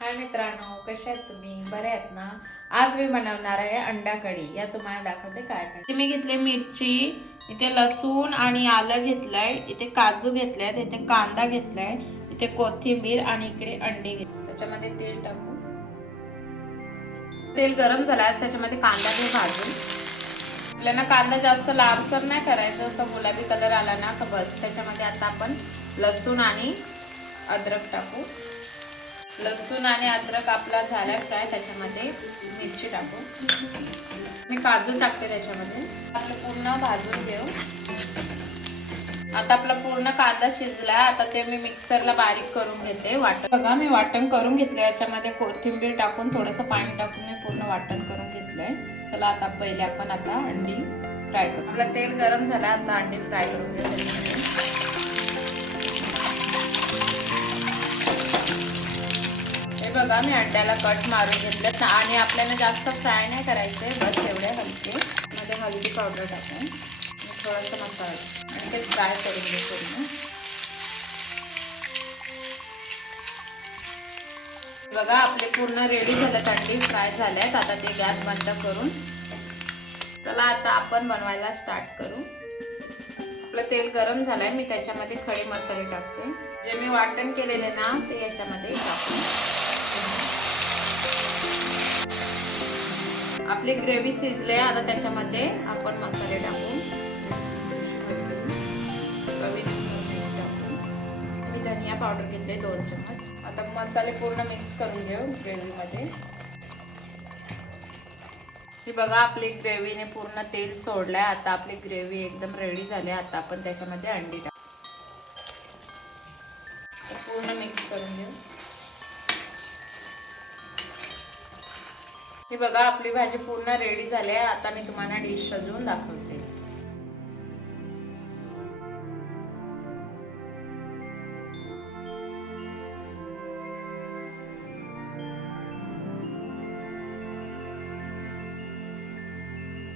हाय मित्रांनो, कशा आहेत तुम्ही? बरे आहेत ना? आज मी बनवणार आहे अंडा कढी. या तुम्हाला दाखवते काय काय. इथे मी घेतले मिरची, इथे लसूण आणि आलं घेतलंय, इथे काजू घेतलेत, इथे कांदा घेतलाय, इथे कोथिंबीर आणि इकडे अंडे घेतले. त्याच्यामध्ये तेल टाकू. तेल गरम झालं, त्याच्यामध्ये कांदा घे भाजून. आपल्याला कांदा जास्त लालसर नाही करायचं, असं गुलाबी कलर आला ना तर बस. त्याच्यामध्ये आता आपण लसूण आणि अद्रक टाकू. लसूण आणि अद्रक आपला झाला फ्राय. त्याच्यामध्ये मिरची टाकू. मी काजू टाकते त्याच्यामध्ये. आपलं पूर्ण भाजून घेऊ. आता आपला पूर्ण कांदा शिजला. आता ते मी मिक्सरला बारीक करून घेते. वाटण बघा, मी वाटण करून घेतलं. याच्यामध्ये कोथिंबीर टाकून थोडंसं पाणी टाकून मी पूर्ण वाटण करून घेतलंय. चला आता पहिले आपण आता अंडी फ्राय करू. आपलं तेल गरम झालं, आता अंडी फ्राय करून घेऊ. बघा, मी अंड्याला कट मारून घेतलेत आणि आपल्याला जास्त फ्राय नाही करायचे, बस एवढे हलके. मध्ये हळदी पावडर टाकून थोडासा मसाला आणि ते फ्राय करून घेऊ पूर्ण. बघा, आपले पूर्ण रेडी झालेत, अंडी फ्राय झाल्यात. आता ते गॅस बंद करून चला आता आपण बनवायला स्टार्ट करू. आपलं तेल गरम झालंय. मी त्याच्यामध्ये खडे मसाले टाकते. जे मी वाटण केलेले ना ते याच्यामध्ये टाकू. आपली ग्रेव्ही शिजले. आता त्याच्यामध्ये आपण मसाले टाकू. मी धनिया पावडर घेतले 2 चम्मच. आता मसाले पूर्ण मिक्स करून घेऊ ग्रेव्हीमध्ये. ही बघा, आपली ग्रेव्हीने पूर्ण तेल सोडलंय. आता आपली ग्रेव्ही एकदम रेडी झाली. आता आपण त्याच्यामध्ये अंडी टाकू. पूर्ण मिक्स करून घेऊ. ही बघा, आपली भाजी पूर्ण रेडी झाली आहे. आता मी तुम्हाला डिश सजवून दाखवते.